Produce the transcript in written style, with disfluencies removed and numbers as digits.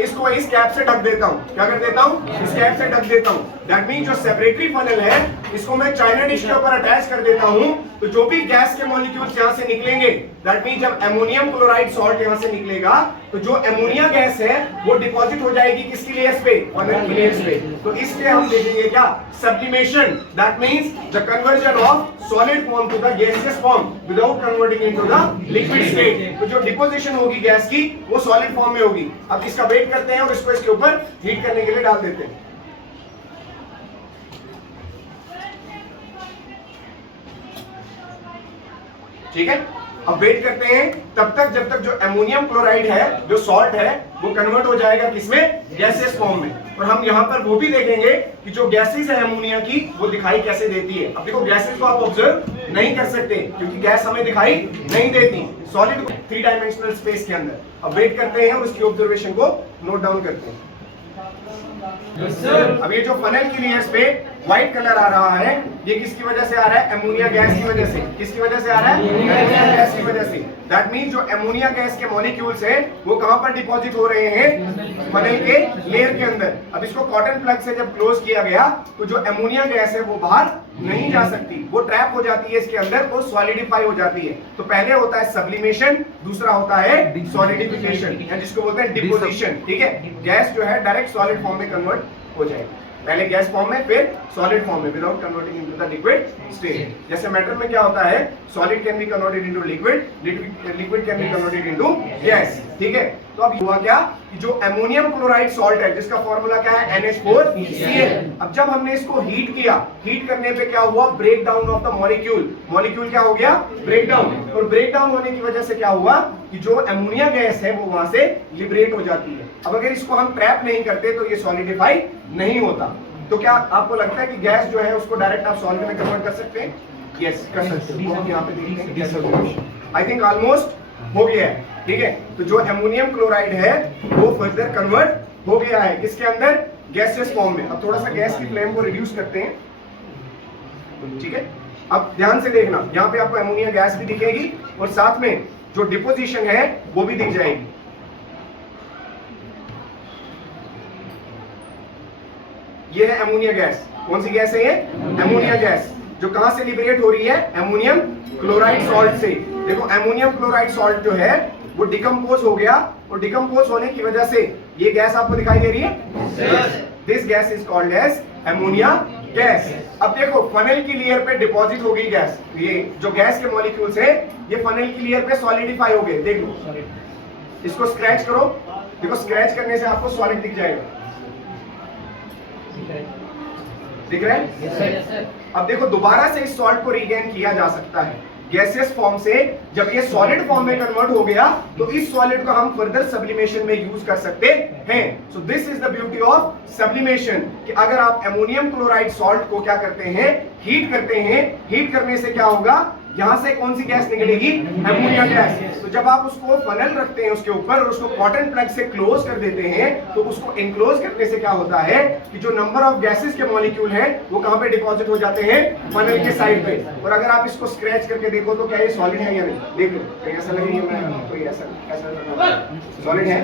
इसको इस कैप से ढक देता हूं। क्या कर देता हूं? इस कैप से ढक देता हूं। दैट मीन जो सेपरेटरी फनल है इसको मैं चाइना डिश के ऊपर अटैच कर देता हूं, तो जो भी गैस के मॉलिक्यूल्स यहां से निकलेंगे, दैट मीन जब अमोनियम क्लोराइड सॉल्ट यहां से निकलेगा तो जो अमोनिया गैस है वो डिपॉजिट हो जाएगी किसकी लेयर्स पे? फनल की लेयर्स पे। तो इसके हम देखेंगे क्या? Sublimation. That means the conversion of solid form to the gaseous form without converting into the liquid state. तो जो डिपोजिशन होगी गैस की वो सॉलिड फॉर्म में होगी। अब इसका वेट करते हैं और इसको इसके ऊपर हीट करने के लिए डाल देते हैं। ठीक है, अब वेट करते हैं तब तक जब तक जो अमोनियम क्लोराइड है, जो सॉल्ट है, वो कन्वर्ट हो जाएगा किसमें? गैसियस फॉर्म में। और हम यहां पर वो भी देखेंगे कि जो गैसेस है अमोनिया की वो दिखाई कैसे देती है। अब देखो गैसेस को आप ऑब्जर्व नहीं कर सकते क्योंकि गैस हमें दिखाई नहीं देती सॉलिड 3 डायमेंशनल स्पेस के अंदर। अब वेट करते हैं और उसकी ऑब्जर्वेशन को नोट डाउन करते हैं। अब ये जो फनल की लेयर्स पे व्हाइट कलर आ रहा है, ये किसकी वजह से आ रहा है? अमोनिया गैस की वजह से। किसकी वजह से आ रहा है? अमोनिया गैस की वजह से। दैट मीन जो अमोनिया गैस के मॉलिक्यूल्स हैं वो कहां पर डिपॉजिट हो रहे हैं? फनल के लेयर के अंदर। अब इसको कॉटन प्लग से जब क्लोज किया गया तो जो अमोनिया गैस है वो बाहर नहीं जा सकती, वो ट्रैप हो जाती है इसके अंदर, वो सॉलिडिफाई हो जाती है। तो पहले होता है सब्लिमेशन, दूसरा होता है सॉलिडिफिकेशन, जिसको बोलते हैं डिपोजिशन। ठीक है, गैस जो है डायरेक्ट सॉलिड फॉर्म में कन्वर्ट हो जाएगी। पहले गैस फॉर्म में फिर सॉलिड फॉर्म में without converting into the liquid state. जैसे मेटल में क्या होता है? Solid can be converted into liquid, liquid can be converted into gas. ठीक है, तो अब हुआ क्या कि जो अमोनियम क्लोराइड सॉल्ट है जिसका फॉर्मूला क्या है? NH4Cl। अब जब हमने इसको हीट किया, हीट करने पे क्या हुआ? Break down of the molecule. Molecule क्या हो गया? Break down. और ब्रेक डाउन होने की वजह से क्या हुआ कि जो अमोनिया गैस है वो वहां से लिबरेट हो जाती है। अब अगर इसको हम ट्रैप नहीं करते तो ये सॉलिडिफाई नहीं होता। तो क्या आपको लगता है कि गैस जो है उसको डायरेक्ट आप सॉलिड में कन्वर्ट कर सकते हैं? यस, कर सकते हैं। हम यहाँ पे देखते हैं कैसे होगा। आई थिंक ऑलमोस्ट हो गया है। ठीक है, तो जो अमोनियम क्लोराइड है वो फर्दर कन्वर्ट हो गया है किसके अंदर? गैसियस फॉर्म में। अब थोड़ा सा गैस की फ्लेम को रिड्यूस करते हैं। ठीक है, अब ध्यान से देखना, यहाँ पे आपको अमोनिया गैस भी दिखेगी और साथ में जो डिपोजिशन है वो भी दिख जाएगी। ये है अमोनिया गैस। कौन सी गैस है ये? अमोनिया गैस, जो कहां से लिबरेट हो रही है? अमोनियम क्लोराइड सॉल्ट से। देखो अमोनियम क्लोराइड सॉल्ट जो है वो डिकम्पोज हो गया और डिकम्पोज होने की वजह से ये गैस आपको दिखाई दे रही है। This gas is called as ammonia gas. अब देखो फनल की लेयर पे डिपॉजिट हो गई गैस। ये जो गैस के मॉलिक्यूल्स है ये फनल की लेयर पे सॉलिडिफाई हो गए। देख लो, इसको स्क्रैच करो। देखो स्क्रैच करने से आपको सॉलिड दिख जाएगा। दिख रहा है? अब देखो दोबारा से इस सॉल्ट को रीगेन किया जा सकता है गैसियस फॉर्म से। जब ये सॉलिड फॉर्म में कन्वर्ट हो गया तो इस सॉलिड को हम फर्दर सब्लिमेशन में यूज कर सकते हैं। So this is the beauty of sublimation कि अगर आप अमोनियम क्लोराइड सॉल्ट को क्या करते हैं? हीट करते हैं। हीट करने से क्या होगा? यहां से कौन सी गैस निकलेगी? Ammonia gas. तो जब आप उसको फनल रखते हैं उसके ऊपर और उसको कॉटन प्लग से क्लोज कर देते हैं तो उसको एनक्लोज करने से क्या होता है कि जो नंबर ऑफ गैसेस के मॉलिक्यूल हैं वो कहां पे डिपॉजिट हो जाते हैं? फनल के साइड पे। और अगर आप इसको स्क्रैच करके देखो तो क्या ये सॉलिड है या नहीं? देख लो, ऐसा लग रही है, कोई ऐसा सॉलिड है?